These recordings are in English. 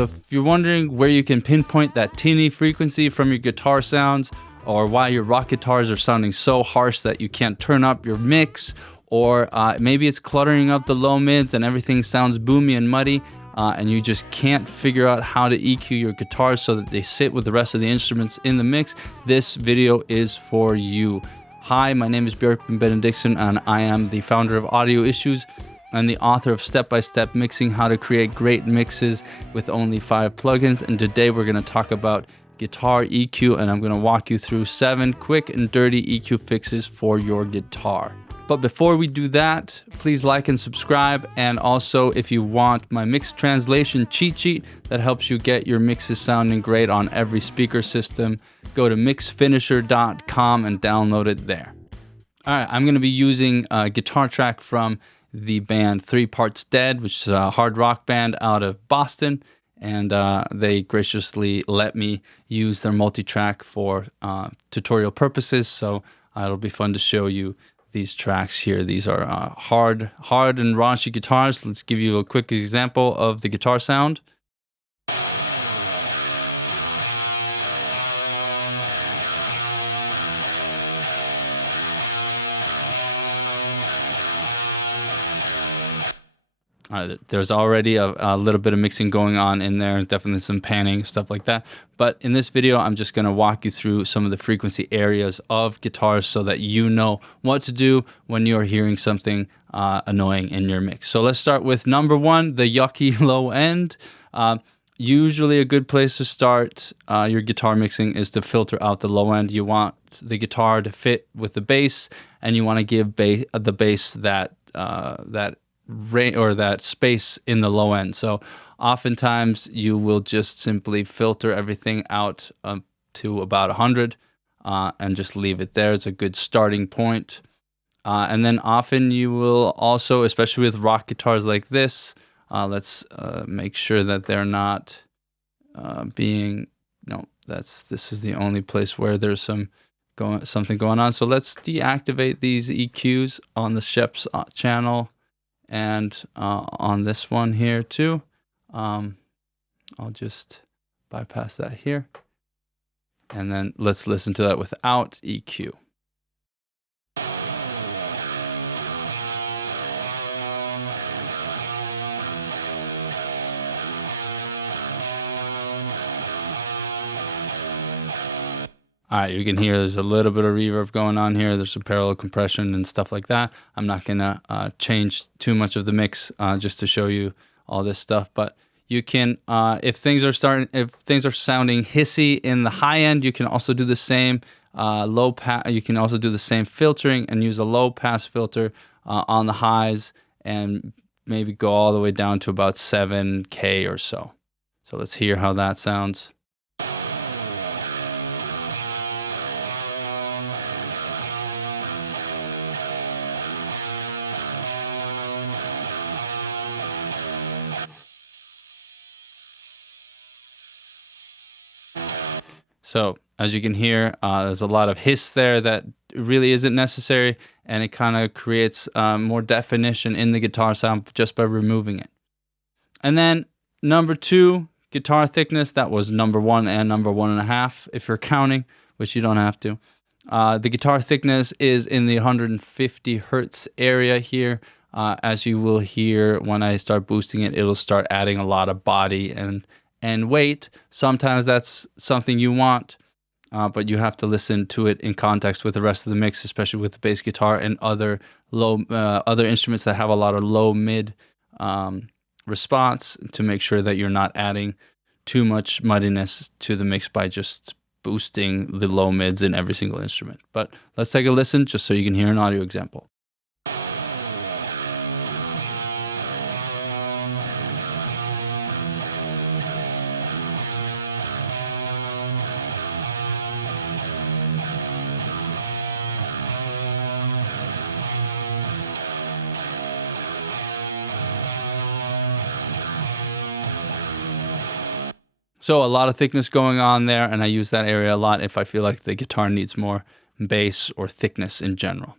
So if you're wondering where you can pinpoint that tinny frequency from your guitar sounds, or why your rock guitars are sounding so harsh that you can't turn up your mix, or maybe it's cluttering up the low mids and everything sounds boomy and muddy, and you just can't figure out how to EQ your guitars so that they sit with the rest of the instruments in the mix, this video is for you. Hi, my name is Björk Benediktsson, and I am the founder of Audio Issues and the author of Step-by-Step Mixing, How to Create Great Mixes with Only 5 Plugins. And today we're going to talk about guitar EQ, and I'm going to walk you through 7 quick and dirty EQ fixes for your guitar. But before we do that, please like and subscribe. And also, if you want my mix translation cheat sheet that helps you get your mixes sounding great on every speaker system, go to mixfinisher.com and download it there. All right, I'm going to be using a guitar track from the band 3 Parts Dead, which is a hard rock band out of Boston. And they graciously let me use their multi-track for tutorial purposes. So it'll be fun to show you these tracks here. These are hard and raunchy guitars. Let's give you a quick example of the guitar sound. There's already a little bit of mixing going on in there, definitely some panning, stuff like that. But in this video, I'm just going to walk you through some of the frequency areas of guitars so that you know what to do when you're hearing something annoying in your mix. So let's start with number 1, the Yucky Low-End. Usually a good place to start your guitar mixing is to filter out the low end. You want the guitar to fit with the bass, and you want to give the bass that space in the low end. So oftentimes you will just simply filter everything out to about 100 and just leave it there. It's a good starting point. And then often you will also, especially with rock guitars like this, let's make sure that they're not this is the only place where there's something going on. So let's deactivate these EQs on the Shep's channel. And on this one here too, I'll just bypass that here. And then let's listen to that without EQ. All right, you can hear there's a little bit of reverb going on here. There's some parallel compression and stuff like that. I'm not gonna change too much of the mix just to show you all this stuff. But you can, if things are sounding hissy in the high end, you can also do the same low pass. You can also do the same filtering and use a low pass filter on the highs, and maybe go all the way down to about 7K or so. So let's hear how that sounds. So as you can hear, there's a lot of hiss there that really isn't necessary, and it kind of creates more definition in the guitar sound just by removing it. And then number 2, guitar thickness. That was number 1 and number 1.5 if you're counting, which you don't have to. The guitar thickness is in the 150 hertz area here. As you will hear when I start boosting it, it'll start adding a lot of body and weight. Sometimes that's something you want, but you have to listen to it in context with the rest of the mix, especially with the bass guitar and other instruments that have a lot of low mid response, to make sure that you're not adding too much muddiness to the mix by just boosting the low mids in every single instrument. But let's take a listen just so you can hear an audio example. So a lot of thickness going on there, and I use that area a lot if I feel like the guitar needs more bass or thickness in general.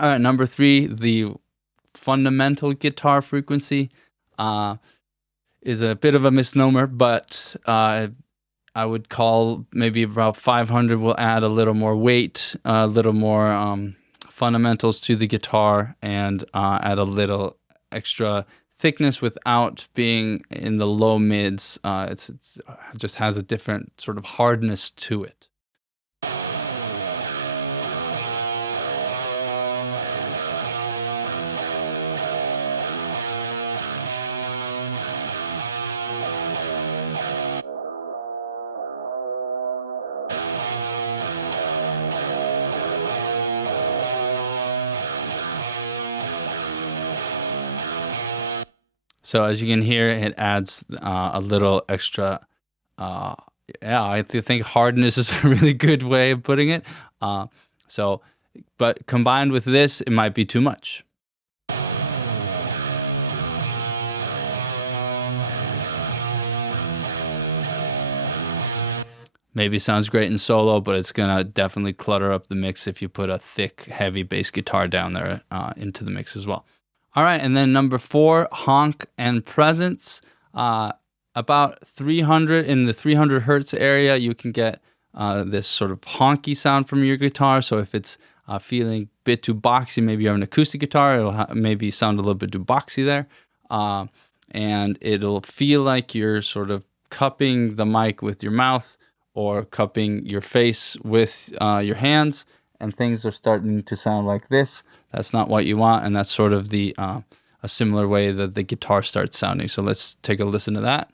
All right, number 3, the fundamental guitar frequency. is a bit of a misnomer, but I would call maybe about 500 will add a little more weight, a little more fundamentals to the guitar, and add a little extra thickness without being in the low mids. It just has a different sort of hardness to it. So as you can hear, it adds a little extra. Yeah, I think hardness is a really good way of putting it. But combined with this, it might be too much. Maybe sounds great in solo, but it's gonna definitely clutter up the mix if you put a thick, heavy bass guitar down there into the mix as well. All right, and then number 4, Honk and Presents. About 300 in the 300 hertz area, you can get this sort of honky sound from your guitar. So if it's feeling a bit too boxy, maybe you have an acoustic guitar, it'll maybe sound a little bit too boxy there, and it'll feel like you're sort of cupping the mic with your mouth or cupping your face with your hands, and things are starting to sound like this. That's not what you want, and that's sort of the a similar way that the guitar starts sounding. So let's take a listen to that.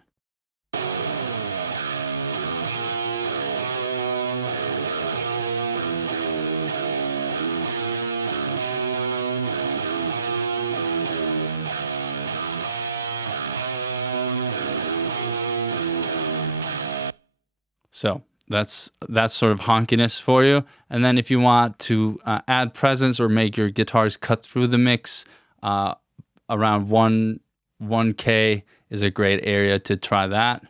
So that's sort of honkiness for you. And then if you want to add presence or make your guitars cut through the mix, around 1K is a great area to try that.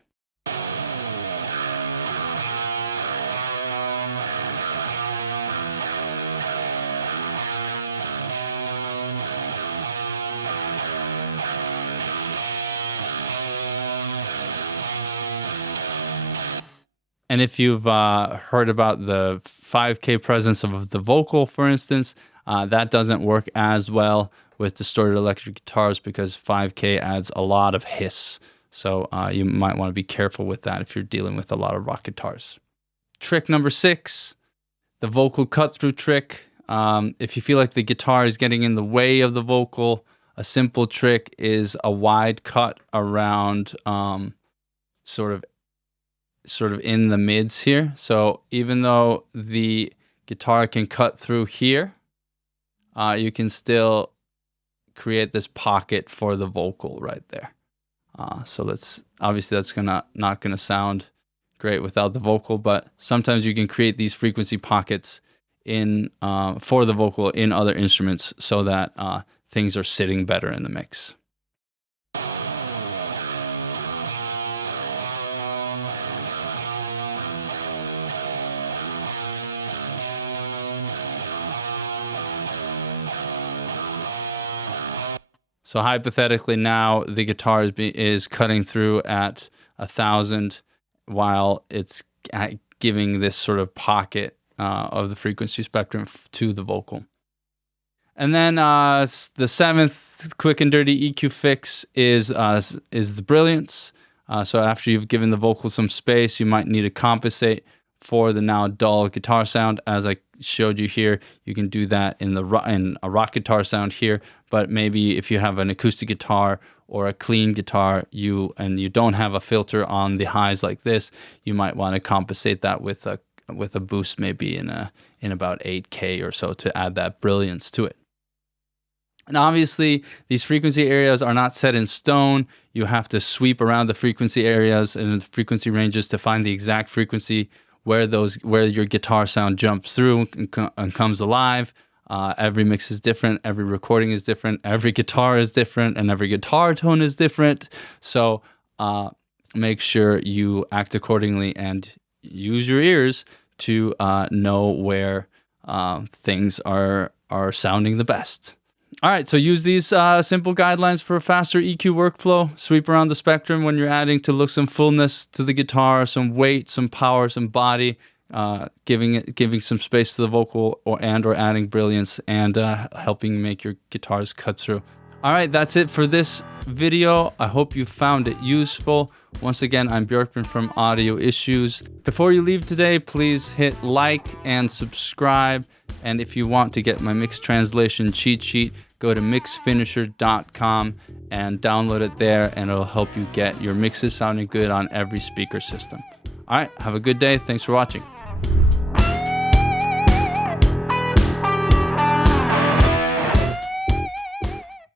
And if you've heard about the 5K presence of the vocal, for instance, that doesn't work as well with distorted electric guitars because 5K adds a lot of hiss. So you might want to be careful with that if you're dealing with a lot of rock guitars. Trick number 6, the vocal cut-through trick. If you feel like the guitar is getting in the way of the vocal, a simple trick is a wide cut around sort of in the mids here. So even though the guitar can cut through here, you can still create this pocket for the vocal right there. So obviously that's not gonna sound great without the vocal, but sometimes you can create these frequency pockets in for the vocal in other instruments so that things are sitting better in the mix. So hypothetically now the guitar is cutting through at 1,000 while it's giving this sort of pocket of the frequency spectrum to the vocal. And then the 7th quick and dirty EQ fix is the brilliance. So after you've given the vocal some space, you might need to compensate for the now dull guitar sound. As I showed you here, you can do that in a rock guitar sound here, but maybe if you have an acoustic guitar or a clean guitar, you don't have a filter on the highs like this, you might want to compensate that with a boost maybe in about 8K or so to add that brilliance to it. And obviously, these frequency areas are not set in stone. You have to sweep around the frequency areas and the frequency ranges to find the exact frequency where your guitar sound jumps through and comes alive. Every mix is different, every recording is different, every guitar is different, and every guitar tone is different. So make sure you act accordingly and use your ears to know where things are sounding the best. All right, so use these simple guidelines for a faster EQ workflow. Sweep around the spectrum when you're adding to look some fullness to the guitar, some weight, some power, some body, giving some space to the vocal or adding brilliance and helping make your guitars cut through. All right, that's it for this video. I hope you found it useful. Once again, I'm Björkman from Audio Issues. Before you leave today, please hit like and subscribe. And if you want to get my mix translation cheat sheet, go to mixfinisher.com and download it there, and it'll help you get your mixes sounding good on every speaker system. All right, have a good day. Thanks for watching.